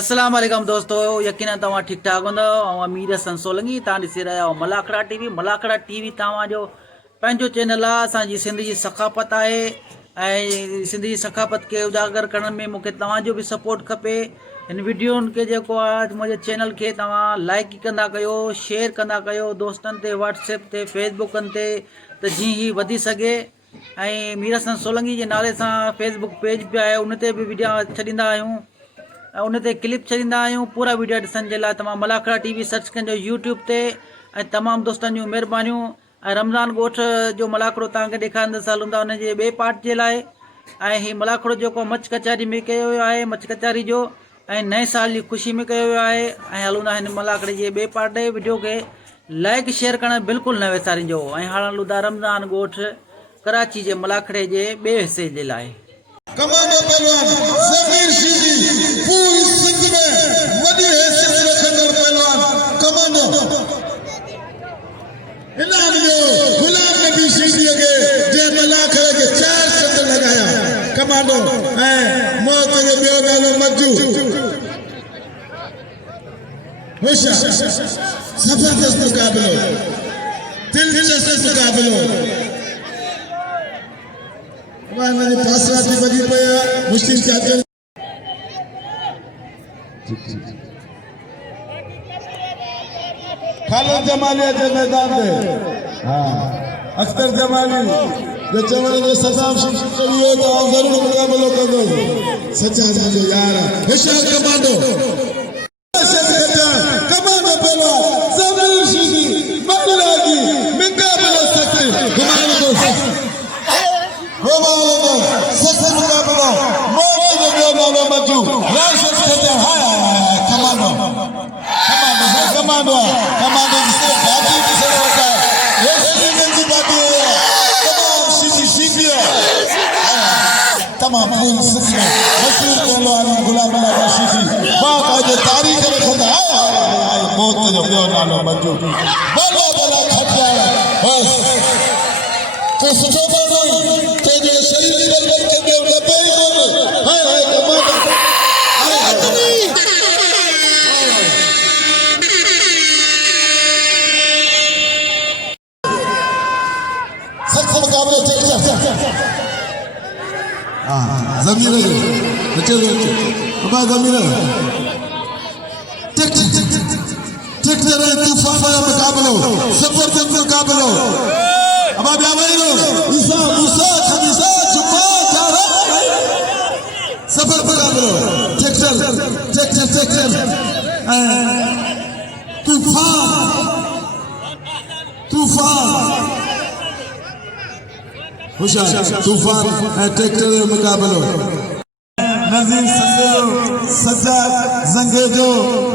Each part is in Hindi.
अस्सलाम वालेकुम दोस्तों, यकीन तव्हां ठीक ठाक हूंदो। अमीर हसन सोलंगी तव्हां ॾिसी रहिया आहियो मलाखड़ा टीवी। मलाखड़ा टीवी तव्हांजो पंहिंजो चैनल आहे। असांजी सिंध जी सक़ाफ़त आहे ऐं सिंध जी सक़ाफ़त खे उजागर करण में मूंखे तव्हांजो बि सपोर्ट खपे। हिन वीडियोनि खे जेको आहे मुंहिंजे चैनल खे तव्हां लाइक कंदा कयो, शेयर कंदा कयो दोस्तनि ते, व्हाट्सएप ते, फेसबुकनि ते, त जीअं ही वधी सघे। ऐं मीर हसन सोलंगी जे नाले सां फेसबुक पेज बि आहे, उन ते बि वीडियो छॾींदा आहियूं ऐं उन ते क्लिप छॾींदा आहियूं। पूरा वीडियो ॾिसण जे लाइ तव्हां मलाखड़ा टीवी सर्च कजो यूट्यूब ते। ऐं तमामु दोस्तनि जूं महिरबानियूं। ऐं रमज़ान ॻोठ जो मलाखड़ो तव्हांखे ॾेखारींदसि हलूं था उनजे ॿिए पार्ट जे लाइ। ऐं हीउ मलाखड़ो जेको मच कचारी में कयो वियो आहे, मच कचारी जो, ऐं नए साल जी ख़ुशी में कयो वियो आहे। ऐं हलूं था हिन मलाखड़े जे ॿिए पार्ट जे वीडियो खे लाइक शेयर करणु बिल्कुलु न विसारिजो। ऐं हाणे हलूं था रमज़ान ॻोठ कराची जे मलाखड़े जे ॿिए हिसे जे लाइ। कमांडो पहलवान ज़मीर शीशी पूरी सिंध में वॾी हैसियत रखंदड़ पहलवान कमांडो इनाम जो गुलाम नबी शीशी के जे मलाखड़े के 4 चंद लगाया कमांडो ऐं मौत जो ॿियो नालो मज्जू होशियार जबरदस्त मुकाबलो, दिलचस्प मुकाबलो। हमारे पास राती बजी पे मुश्किल चाहते खालिद जमाली के मैदान में। हाँ अख्तर जमाली जो चवण जो सदाम करियो तो जरूर मुकाबलो कर दो। सच्चा जो यार होशियार कमांडो कमांडो पहलवान ज़मीर शीशी मगलागी मुकाबला सकते कमांडो सफर मुकाबला मौत जो ॿियो नालो मज्जू राशिद खचा। हाय कमांडो कमांडो कमांडो जिससे बाती की जरूरत है ये सीजन की बाती है तमाम शीशी शीशिया तमाम फूल सिखने मशहूर पहलवान गुलाम अली शीशी बाकायदे तारीख में खड़ा है मौत जो ॿियो नालो मज्जू बड़ा बड़ा खटिया बस तो सुठो माण्हू तो जो शरीर पर के लपे कोन। हाय हाय कमांडो सख्त मुकाबला चल हां ज़मीर चलो बाबा ज़मीर ट्रैक्टर तूफान का मुकाबला, जबरदस्त मुकाबला। अब आप याद ईसा मूसा खमीसा जुम्मा चारा सफर मुकाबला ट्रैक्टर तूफान होशियार तूफान ट्रैक्टर मुकाबला। नजीर संदेलो सज्जाद जंगेजो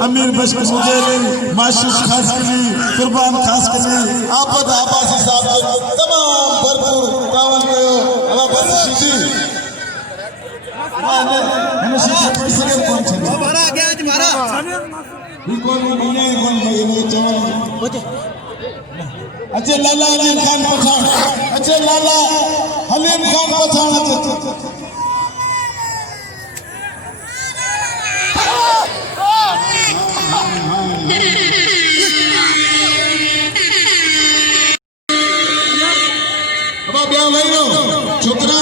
अमीर बश्क मुजेली माशिश खास कली कुर्बान खास कली आपद आबासी साहब तमाम भरपूर तावन कयो। अब बस शीशी मैंने शीशी पर सके कौन छे मारा गया आज मारा बिल्कुल मुझे कौन मुझे चवल अजय लाला हलीम खान पठान अजय लाला हलीम खान पठान छोकरा